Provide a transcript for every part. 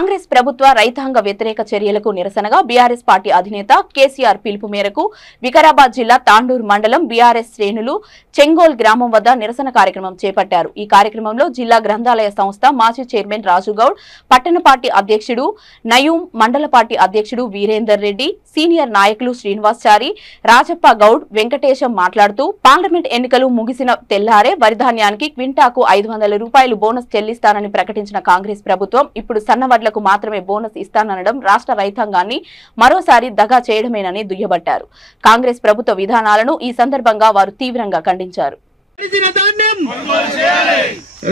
కాంగ్రెస్ ప్రభుత్వ రైతాంగ వ్యతిరేక చర్యలకు నిరసనగా బీఆర్ఎస్ పార్టీ అధినేత కేసీఆర్ పిలుపు మేరకు వికారాబాద్ జిల్లా తాండూర్ మండలం బీఆర్ఎస్ శ్రేణులు చెంగోల్ గ్రామం వద్ద నిరసన కార్యక్రమం చేపట్టారు। ఈ కార్యక్రమంలో జిల్లా గ్రంథాలయ సంస్థ మాజీ చైర్మన్ రాజుగౌడ్, పట్టణ పార్టీ అధ్యక్షుడు నయూం, మండల పార్టీ అధ్యక్షుడు వీరేందర్ రెడ్డి, సీనియర్ నాయకులు శ్రీనివాసచారి, రాజప్ప గౌడ్, వెంకటేశం మాట్లాడుతూ పార్లమెంట్ ఎన్నికలు ముగిసిన తెల్లారే వరిధాన్యానికి క్వింటాకు 500 రూపాయలు బోనస్ చెల్లిస్తానని ప్రకటించిన కాంగ్రెస్ ప్రభుత్వం ఇప్పుడు సన్నవడ్లకు మాత్రమే బోనస్ ఇస్తాననడం రాష్ట్ర రైతాంగాన్ని మరోసారి దగా చేయడమేనని దుయ్యబట్టారు। కాంగ్రెస్ ప్రభుత్వ విధానాలను ఈ సందర్భంగా వారు తీవ్రంగా ఖండించారు।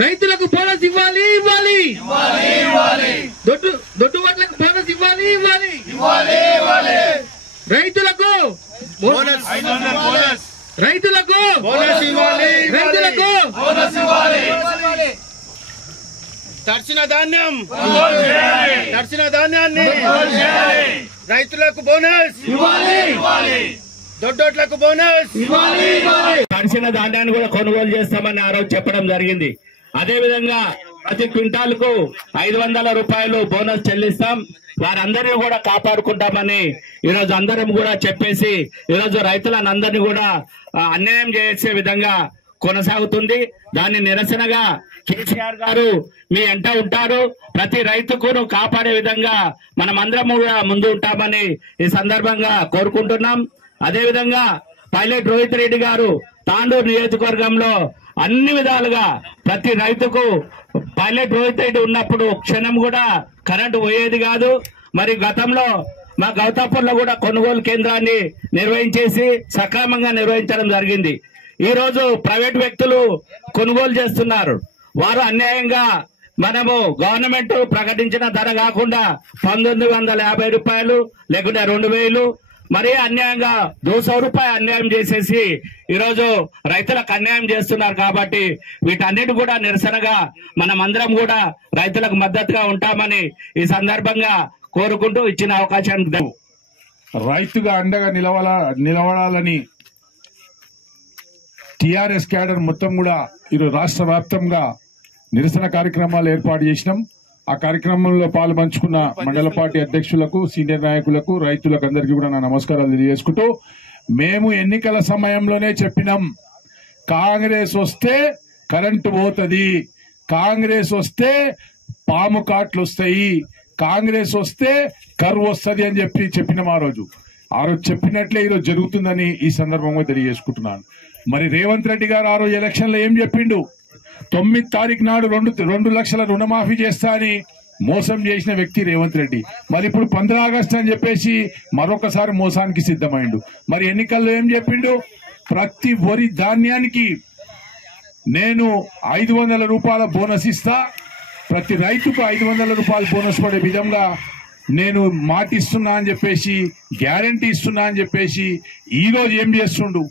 రైతులకు బోనస్ ఇవ్వాలి ఇవ్వాలి ఇవ్వాలి దొడ్డువడ్లకు బోనస్ ఇవ్వాలి ఇవ్వాలి ఇవ్వాలి రైతులకు బోనస్ రైతులకు బోనస్ ఇవ్వాలి రైతులకు బోనస్ ఇవ్వాలి తడిసిన ధాన్యాన్ని రైతులకు బోనస్ ఇవ్వాలి దొడ్డోట్లకు బోనస్ ఇవ్వాలి తడిసిన ధాన్యాన్ని కూడా కొనుగోలు చేస్తామని ఆ రోజు చెప్పడం జరిగింది। అదే విధంగా ప్రతి క్వింటాల్కు 500 రూపాయలు బోనస్ చెల్లిస్తాం, వారందరినీ కూడా కాపాడుకుంటామని ఈరోజు అందరం కూడా చెప్పేసి ఈరోజు రైతులను అందరినీ కూడా అన్యాయం చేసే విధంగా కొనసాగుతుంది। దాన్ని నిరసనగా కేసీఆర్ గారు మీ ఎంట ఉంటారు, ప్రతి రైతుకు కాపాడే విధంగా మనమందరం కూడా ముందు ఉంటామని ఈ సందర్భంగా కోరుకుంటున్నాం। అదే విధంగా పైలట్ రోహిత్ రెడ్డి గారు తాండూరు నియోజకవర్గంలో అన్ని విధాలుగా ప్రతి రైతుకు పైలట్ రోహిత్ రెడ్డి ఉన్నప్పుడు క్షణం కూడా కరెంటు పోయేది కాదు। మరి గతంలో మా గౌతాపూర్లో కూడా కొనుగోలు కేంద్రాన్ని నిర్వహించేసి సక్రమంగా నిర్వహించడం జరిగింది। ఈ రోజు ప్రైవేట్ వ్యక్తులు కొనుగోలు చేస్తున్నారు, వారు అన్యాయంగా మనము గవర్నమెంట్ ప్రకటించిన ధర కాకుండా 1950 రూపాయలు లేకుంటే 2000 మరీ అన్యాయంగా 200 రూపాయలు అన్యాయం చేసేసి ఈరోజు రైతులకు అన్యాయం చేస్తున్నారు। కాబట్టి వీటన్నిటి కూడా నిరసనగా మనమందరం కూడా రైతులకు మద్దతుగా ఉంటామని ఈ సందర్భంగా కోరుకుంటూ ఇచ్చిన అవకాశానికి రైతుగా అండగా నిలబడాలని టిఆర్ఎస్ క్యాడర్ మొత్తం కూడా ఈరోజు రాష్ట్ర వ్యాప్తంగా నిరసన కార్యక్రమాలు ఏర్పాటు చేసినాం। ఆ కార్యక్రమంలో పాల్పంచుకున్న మండల పార్టీ అధ్యక్షులకు, సీనియర్ నాయకులకు, రైతులకు అందరికీ కూడా నా నమస్కారాలు తెలియజేసుకుంటూ, మేము ఎన్నికల సమయంలోనే చెప్పినాం, కాంగ్రెస్ వస్తే కరెంటు పోతుంది, కాంగ్రెస్ వస్తే పాము కాట్లు వస్తాయి, కాంగ్రెస్ వస్తే కరువు వస్తుంది అని చెప్పినాం। ఆ రోజు చెప్పినట్లే ఈరోజు జరుగుతుందని ఈ సందర్భంగా తెలియజేసుకుంటున్నాను। మరి రేవంత్ రెడ్డి గారు ఆ రోజు ఎలక్షన్ లో ఏం చెప్పిండు? 9 తారీఖు నాడు 2 లక్షల రుణమాఫీ చేస్తా అని మోసం చేసిన వ్యక్తి రేవంత్ రెడ్డి। మరి ఇప్పుడు 15 ఆగస్టు అని చెప్పేసి మరొకసారి మోసానికి సిద్ధమైండు। మరి ఎన్నికల్లో ఏం చెప్పిండు? ప్రతి వరి ధాన్యానికి నేను 500 రూపాయల బోనస్ ఇస్తా, ప్రతి రైతుకు 500 రూపాయల బోనస్ పడే విధంగా నేను మాట ఇస్తున్నా అని చెప్పేసి, గ్యారంటీ ఇస్తున్నా అని చెప్పేసి ఈ రోజు ఏం చేస్తుండు?